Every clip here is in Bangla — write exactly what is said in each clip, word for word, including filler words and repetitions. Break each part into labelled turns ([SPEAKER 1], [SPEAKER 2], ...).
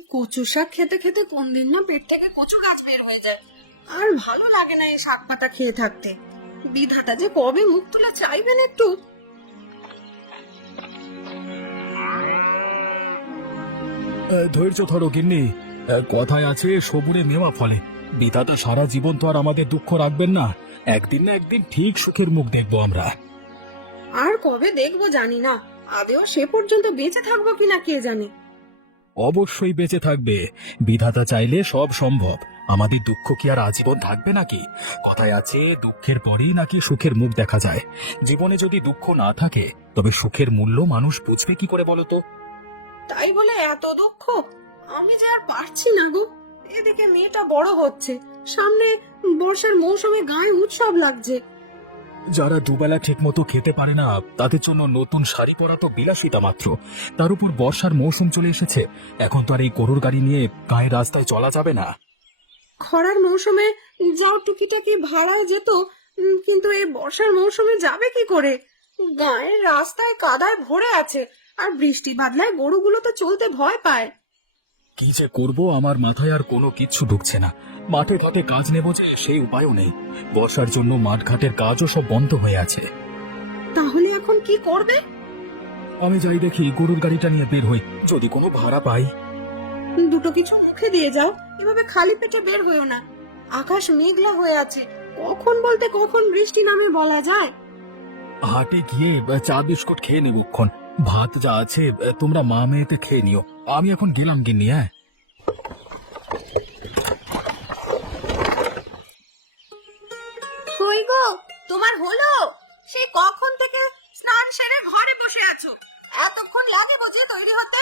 [SPEAKER 1] কচু শাক খেতে খেতে কোন দিন না পেট থেকে কচু গাছ বের হয়ে যায়। আর ভালো লাগে না এই শাক পাতা খেয়ে থাকতে। বিধাতা যে কবে মুখ তুলে চাইবেন একটু।
[SPEAKER 2] ধৈর্য ধরো গিন্নি। কথায় আছে সবুরে মেওয়া ফলে। বিধাতা সারা জীবন তো আর আমাদের দুঃখ রাখবেন না। একদিন না একদিন ঠিক সুখের মুখ দেখবো আমরা।
[SPEAKER 1] আর কবে দেখবো জানি না, আদেও সে পর্যন্ত বেঁচে থাকবো কিনা কে জানে।
[SPEAKER 2] অবশ্যই বেঁচে থাকবে। বিধাতা চাইলে সব সম্ভব। আমাদের দুঃখ কি আর আজীবন থাকবে নাকি? কথায় আছে দুঃখের পরেই নাকি সুখের মুখ দেখা যায়। জীবনে যদি দুঃখ না থাকে তবে সুখের মূল্য মানুষ বুঝবে কি করে বলো তো?
[SPEAKER 1] তাই বলে এত দুঃখ? আমি যে আর পারছি না গো। এদিকে মেয়েটা বড় হচ্ছে, সামনে বর্ষার মৌসুমে গায়ে উৎসব লাগছে।
[SPEAKER 2] যারা দুবেলা ঠিক মতো খেতে পারে না তাদের জন্য নতুন শাড়ি পরা তো বিলাসিতা মাত্র। তার উপর বর্ষার মৌসুম চলে এসেছে। এখন তো আর এই গরুর গাড়ি নিয়ে গায়ে রাস্তায় চলা যাবে না।
[SPEAKER 1] খরার মৌসুমে যাও টুকিটাকি ভাড়ায় যেত, উম, কিন্তু এই বর্ষার মৌসুমে যাবে কি করে? গায়ের রাস্তায় কাদায় ভরে আছে, আর বৃষ্টি বাদলায় গরুগুলো তো চলতে ভয় পায়।
[SPEAKER 2] কি যে করব আমার মাথায় আর কোনো কিচ্ছু ঢুকছে না। মাঠে ঘাটে কাজ নেব যে সেই উপায়ও নেই। বর্ষার জন্য মাঠ ঘাটের কাজও সব বন্ধ হয়ে আছে।
[SPEAKER 1] তাহলে এখন কি করবে?
[SPEAKER 2] আমি যাই দেখি গরুর গাড়িটা নিয়ে বের হই, যদি কোনো ভাড়া পাই।
[SPEAKER 1] দুটো কিছু মুখে দিয়ে যাও, এভাবে খালি পেটে বের হইও না। আকাশ মেঘলা হয়ে আছে, কখন বলতে কখন বৃষ্টি নামে বলা যায়।
[SPEAKER 2] হাটে গিয়ে চা বিস্কুট খেয়ে নেবক্ষণ। ভাত যা আছে তোমরা মা মেয়েতে খেয়ে নিও। আমি এখন গেলাম গিন্নি। হ্যাঁ,
[SPEAKER 1] কই গো, তোমার হলো? সে কখন থেকে স্নান সেরে ঘরে বসে আছো? এতক্ষণ লাগে বুঝি তৈরি হতে?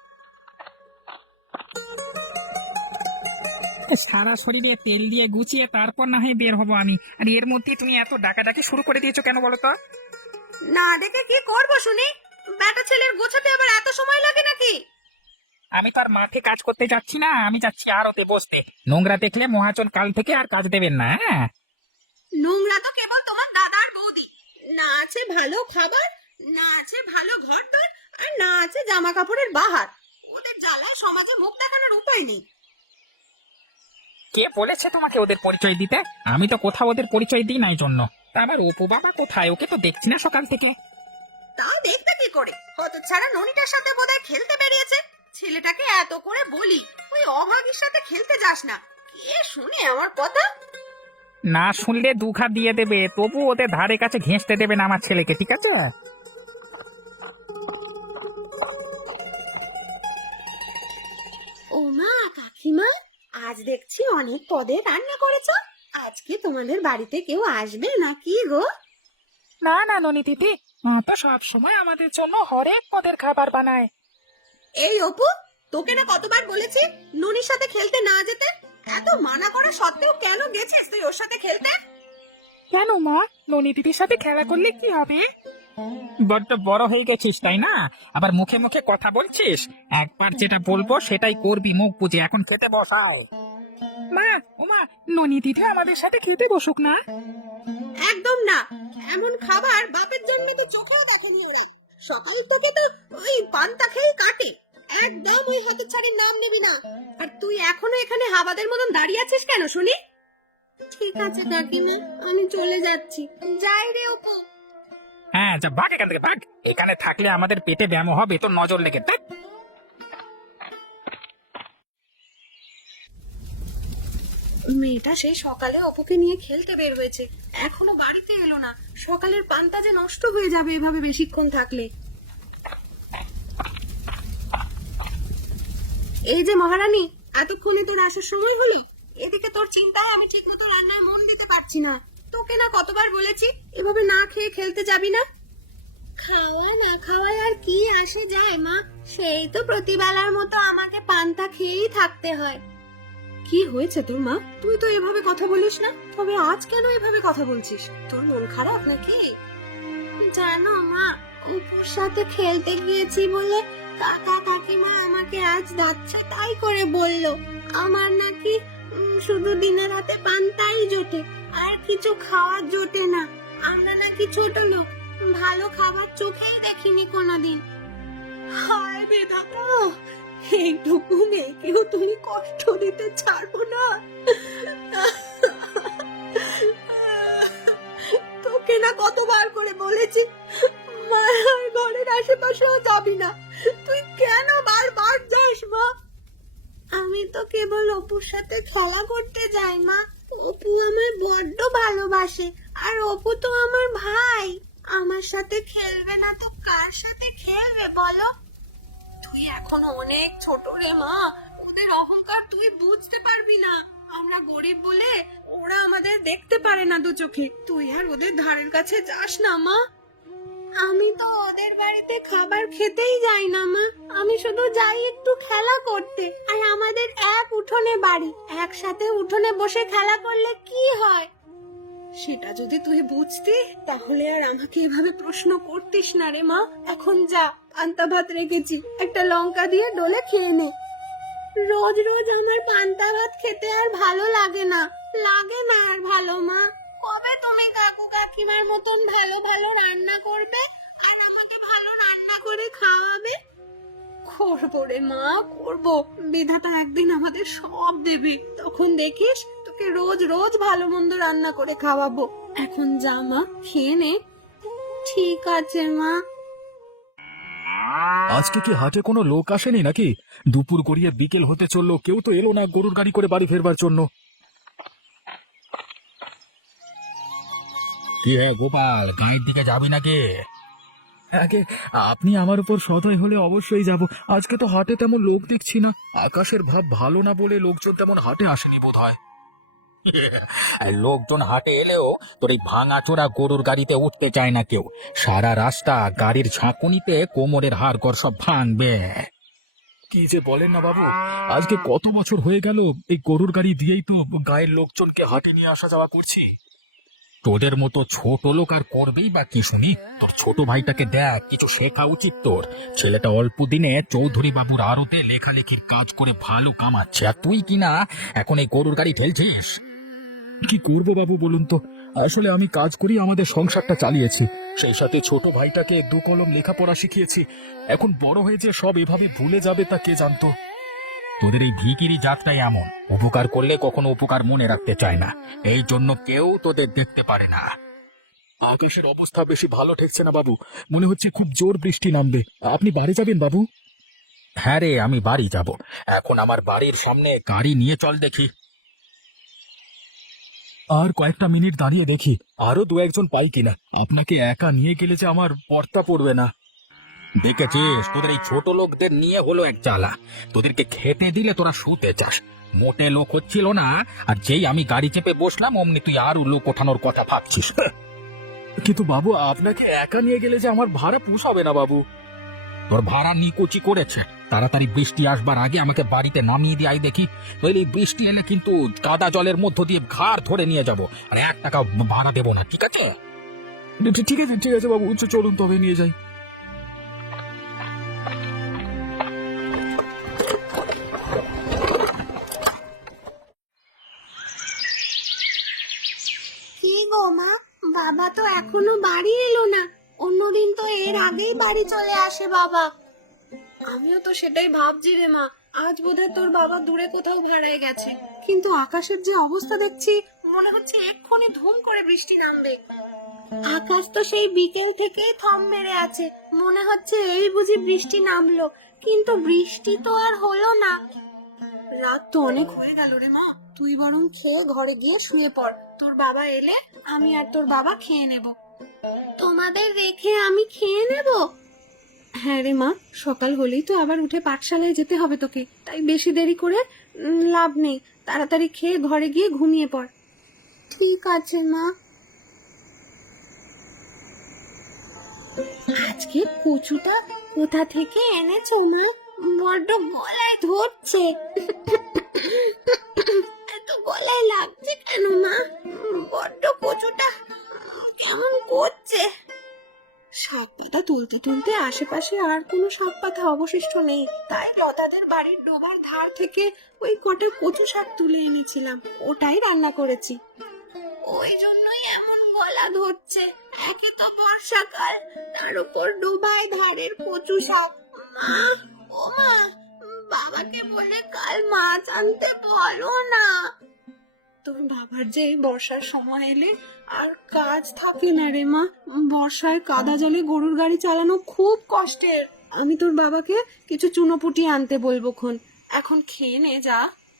[SPEAKER 3] সারা শরীরে তেল দিয়ে গুছিয়ে তারপর না হয় বের হবো আমি। আর এর মধ্যে তুমি এত ডাকাডাকি শুরু করে দিয়েছো কেন বলো তো?
[SPEAKER 1] না দেখে কি করবো শুনি? বেটা ছেলের গোছাতে আবার এত সময় লাগে নাকি?
[SPEAKER 3] আমি তো আর মাঠে কাজ করতে যাচ্ছি না, আমি যাচ্ছি আরতে বসতে। নোংরা দেখলে মহাজন কাল থেকে আর কাজ দেবেন না। হ্যাঁ,
[SPEAKER 1] নোংরা তো কেবল তোমার দাদা আর বৌদি। না আছে ভালো খাবার, না আছে ভালো ঘরদোর, আর না আছে জামা কাপড়ের বাহার। ওদের জ্বালায় সমাজে মুখ দেখানোর উপায় নেই।
[SPEAKER 3] কে বলেছে তোমাকে ওদের পরিচয় দিতে? আমি তো কোথাও ওদের পরিচয় দিই নাই জন্য। তা আমার অপু বাবা কোথায়? ওকে তো দেখছি না সকাল থেকে।
[SPEAKER 1] তা দেখতে কি করে? হতচ্ছাড়া ননিটার সাথে বোধহয় খেলতে বেরিয়েছে। ছেলেটাকে এত করে বলি ওই অভাগীর সাথে খেলতে যাস না, কে শুনে আমার কথা?
[SPEAKER 3] না শুনলে দুঘা দিয়ে দেবে, তবু ওদের ধারে কাছে ঘেঁষতে দেবে না আমার ছেলেকে, ঠিক আছে?
[SPEAKER 1] ও মা, কাকিমা, আজ দেখছি অনেক পদে রান্না করেছো। আজকে তোমাদের বাড়িতে কেউ আসবে নাকি গো?
[SPEAKER 3] না না ননি দিদি, মা তো সব সময় আমাদের জন্য হরেক পদের খাবার বানায়।
[SPEAKER 1] এই অপু, তোকে না কতবার বলেছি ননির সাথে খেলতে না যেতে? এত মানা করা সত্ত্বেও কেন গেছিস তুই ওর সাথে খেলতে?
[SPEAKER 3] কেন মা, ননি দিদির সাথে খেলা করলে কি হবে? বড্ড বড় হয়ে গেছিস তাই না? আবার মুখে মুখে কথা বলছিস। একবার যেটা বলবো সেটাই করবি মুখ বুঝে। এখন খেতে বসায়। মা, ও মা, ননি দিদি আমাদের সাথে খেতে বসুক না।
[SPEAKER 1] একদম না। এমন খাবার বাপের জন্য তো চোখেও দেখেনি ওরা। সকাল থেকে তো ওই পান্তা খেয়ে কাটে। একদম ওই হতচ্ছাড়ির নাম নিবি না। আর তুই এখনো এখানে হাবাদের মতন দাঁড়িয়ে আছিস কেন শুনি? ঠিক আছে কাকিমা, আমি চলে যাচ্ছি। যাই রে অপু।
[SPEAKER 3] হ্যাঁ, যা ভাগ এখান থেকে ভাগ। এখানে থাকলে আমাদের পেটে ব্যায়াম হবে, তোর নজর লেগে দেখ।
[SPEAKER 1] মেয়েটা সেই সকালে অপুকে নিয়ে খেলতে বের হয়েছে, এখনো বাড়িতে এলো না। সকালের পান্তা যে নষ্ট হয়ে যাবে এভাবে বেশিক্ষণ থাকলে। এই যে মহারানী, এতক্ষণে তোর আসার সময় হলো। এদিকে তোর চিন্তায় আমি ঠিক মতো রান্নায় মন দিতে পারছি না। তোকে না কতবার বলেছি এভাবে না খেয়ে খেলতে যাবি না। খাওয়া না খাওয়ায় আর কি আসে যায় মা? সেই তো প্রতিবেলার মতো আমাকে পান্তা খেয়েই থাকতে হয়। কি হয়েছে তোর মা? তুই তো এভাবে কথা বলিস না। তবে আজ কেন এভাবে কথা বলছিস? তোর মন খারাপ নাকি? জানো মা, অপুর সাথে খেলতে গিয়েছি বলে কাকা কাকিমা আমাকে আজ যাচ্ছে তাই করে বলল। আমার নাকি উম, শুধু দিনে রাতে পান্তাই জোটে, আর কিছু খাওয়ার জোটে না। আমরা নাকি ছোট লোক, ভালো খাবার চোখেই দেখিনি কোনোদিন। হায় বিধাতা, এইটুকু মেয়েকেও তুমি কষ্ট দিতে ছাড়বো না? তোকে না কতবার করে বলেছি মায়ের ঘরের আশেপাশেও যাবি না, তুই কেন বারবার যাস মা? আমি তো কেবল অপুর সাথে খেলা করতে যাই মা। অপু আমায় বড্ড ভালোবাসে, আর অপু তো আমার ভাই। আমার সাথে খেলবে না তো কার সাথে খেলবে বলো? তুই এখনো অনেক ছোট রে মা, ওদের অহংকার তুই বুঝতে পারবি না। আমরা গরিব বলে ওরা আমাদের দেখতে পারে না দু চোখে। তুই আর ওদের ধারের কাছে যাস না মা। আমি তো ওদের বাড়িতে খাবার খেতেই যাই না মা, আমি শুধু যাই একটু খেলা করতে। আর আমাদের এক উঠোনে বাড়ি, একসাথে উঠোনে বসে খেলা করলে কি হয়? সেটা যদি তুই বুঝতি তাহলে আর আমাকে এভাবে প্রশ্ন করতিস না রে মা। এখন যা, পান্তা ভাত রেখেছি, একটা লঙ্কা দিয়ে ডলে খেয়ে নে। রোজ রোজ আমার পান্তা ভাত খেতে আর ভালো লাগে না, লাগে না আর ভালো মা। কবে তুমি কাকু কাকিমার মতন ভালো ভালো রান্না করবে আর আমাকে ভালো রান্না করে খাওয়াবে? করবো রে মা, করবো। বিধাতা একদিন আমাদের সব দেবে, তখন দেখিস তোকে রোজ রোজ ভালো মন্দ রান্না করে খাওয়াবো। এখন যা মা, খেয়ে নে। ঠিক আছে মা।
[SPEAKER 2] আজকে কি হাটে কোনো লোক আসেনি নাকি? দুপুর গড়িয়ে বিকেল হতে চললো, কেউ তো এলো না গরুর গাড়ি করে বাড়ি ফেরবার জন্য। কি হে গোপাল, গাড়ির দিকে যাবি নাকি? আগে আপনি আমার উপর সদয় হলে অবশ্যই যাব। আজকে তো হাটে তেমন লোক দেখছি না, আকাশের ভাব ভালো না বলে লোকজন তেমন হাটে আসেনি বোধ হয়। লোকজন হাটে এলেও তোর এই ভাঙা চোরা গরুর গাড়িতে উঠতে চায় না কেউ। সারা রাস্তা গাড়ির ঝাঁকুনিতে কোমরের হাড়গড় সব ভাঙবে। কি যে বলেন না বাবু, আজকে কত বছর হয়ে গেল এই গরুর গাড়ি দিয়েই তো গায়ের লোকজনকে হাটে নিয়ে আসা যাওয়া করছি। তোদের মতো ছোট লোক আর করবেই বা কি শুনি? তোর ছোট ভাইটাকে দেখ, কিছু শেখা উচিত তোর। ছেলেটা অল্প দিনে চৌধুরী বাবুর আড়তে লেখালেখির কাজ করে ভালো কামাচ্ছে, আর তুই কিনা এখন এই গরুর গাড়ি ঠেলছিস। কি করব বাবু বলুন তো, আসলে আমি কাজ করি আমাদের সংসারটা চালিয়েছি, সেই সাথে ছোট ভাইটাকে দু কলম লেখাপড়া শিখিয়েছি। এখন বড় হয়ে যে সব এভাবে ভুলে যাবে তা কে জানতো। তোদের এই ভিকিরি জাতটাই এমন, উপকার করলে কখনো উপকার মনে রাখতে চায় না, এই জন্য কেউ তোদের দেখতে পারে না। আকাশের অবস্থা বেশি ভালো ঠেকছে না বাবু, মনে হচ্ছে খুব জোর বৃষ্টি নামবে। আপনি বাড়ি যাবেন বাবু? হ্যাঁ রে, আমি বাড়ি যাব। এখন আমার বাড়ির সামনে গাড়ি নিয়ে চল দেখি। আর কয়েকটা মিনিট দাঁড়িয়ে দেখি আরো দু একজন পাই কিনা। আপনাকে একা নিয়ে গেলে যে আমার পর্তা পড়বে না। দেখেছিস, তোদের এই ছোট লোকদের নিয়ে হলো এক জ্বালা। তোদেরকে খেতে দিলে তোরা শুতে চাস। মোটে লোক হচ্ছিল না, আর যেই আমি গাড়ি চেপে বসলাম অমনি তুই আরো লোক ওঠানোর কথা ভাবছিস। কিন্তু বাবু, আপনাকে একা নিয়ে গেলে যে আমার ভাড়া পোষাবে না বাবু। তোর ভাড়া নিকুচি করেছে, তাড়াতাড়ি বৃষ্টি আসবার আগে আমাকে বাড়িতে নামিয়ে দিয়ে আই দেখি। নইলে এই বৃষ্টি এলে কিন্তু কাদা জলের মধ্য দিয়ে ঘাড় ধরে নিয়ে যাব, আর এক টাকা ভাড়া দেবো না, ঠিক আছে? ঠিক আছে ঠিক আছে বাবু, চলুন তবে নিয়ে যাই।
[SPEAKER 1] কি গো মা, বাবা তো এখনো বাড়ি এলো না। অন্যদিন তো এর আগেই বাড়ি চলে আসে বাবা। আমিও তো সেটাই ভাবছি রে মা, আজ বোধহয় তোর বাবা দূরে কোথাও ভাড়ায় গেছে। কিন্তু আকাশের যে অবস্থা দেখছি, মনে হচ্ছে এক্ষুনি ধুম করে বৃষ্টি নামবে। আকাশ তো সেই বিকেল থেকে থম মেরে আছে, মনে হচ্ছে এই বুঝি বৃষ্টি নামলো, কিন্তু বৃষ্টি তো আর হলো না। রাত তো অনেক হয়ে গেল রে মা, তুই বরং খেয়ে ঘরে গিয়ে শুয়ে পড়। তোর বাবা এলে আমি আর তোর বাবা খেয়ে নেব। তোমাদের রেখে আমি খেয়ে নেব? হ্যাঁ রে মা, সকাল হলেই তো আবার উঠে পাঠশালায় যেতে হবে তোকে, তাই বেশি দেরি করে উম, লাভ নেই। তাড়াতাড়ি খেয়ে ঘরে গিয়ে ঘুমিয়ে পড়। ঠিক আছে মা। আজকে কচুটা কোথা থেকে এনেছো মা? বড্ড গলায় ধরছে। এত গলায় লাগছে কেন মা? বড্ড কচুটা কেমন করছে। শাক পাতা তুলতে তুলতে আশেপাশে আর কোনো শাক পাতা অবশিষ্ট নেই, তাই লতাদের বাড়ির ডোবার ধার থেকে ওই কটা কচু শাক তুলে এনেছিলাম, ওটাই রান্না করেছি। ওই জন্যই এমন গলা ধরছে। একে তো বর্ষাকাল, তার উপর ডোবায় ধারের কচু শাক। মা, ও মা, বাবা বলে কাল মাছ আনতে বলো না। তোর বাবার যে এই বর্ষার সময় এলে আর কাজ থাকে না রে মা। বর্ষায় কাদা জলে গরুর গাড়ি চালানো খুব কষ্টের। আমি তোর বাবাকে কিছু চুনোপুটি আনতে বলবো খন। এখন খেয়ে নে যা।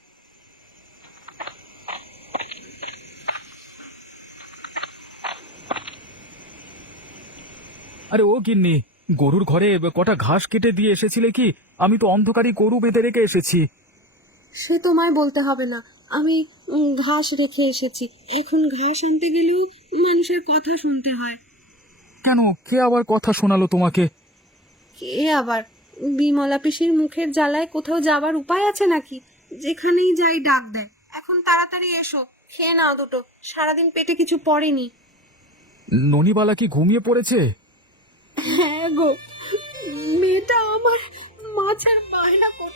[SPEAKER 2] আরে ও গিন্নি, গরুর ঘরে কটা ঘাস কেটে দিয়ে এসেছিলে কি? আমি তো অন্ধকারই গরু বেঁধে রেখে এসেছি।
[SPEAKER 1] সে তোমায় বলতে হবে না, আমি উম, ঘাস রেখে এসেছি। এখন ঘাস আনতে গেলেও মানুষের কথা শুনতে হয়।
[SPEAKER 2] কেন, কে আবার কথা শোনালো তোমাকে?
[SPEAKER 1] কে আবার? বিমলা পিসির মুখের জ্বালায় কোথাও যাবার উপায় আছে নাকি? যেখানেই যাই ডাক দেয়। এখন তাড়াতাড়ি এসো, খেয়ে নাও দুটো। সারাদিন পেটে কিছু পড়েনি।
[SPEAKER 2] ননিবালা কি ঘুমিয়ে পড়েছে?
[SPEAKER 1] হ্যাঁ গো, মেয়েটা আমার মাছের বায়না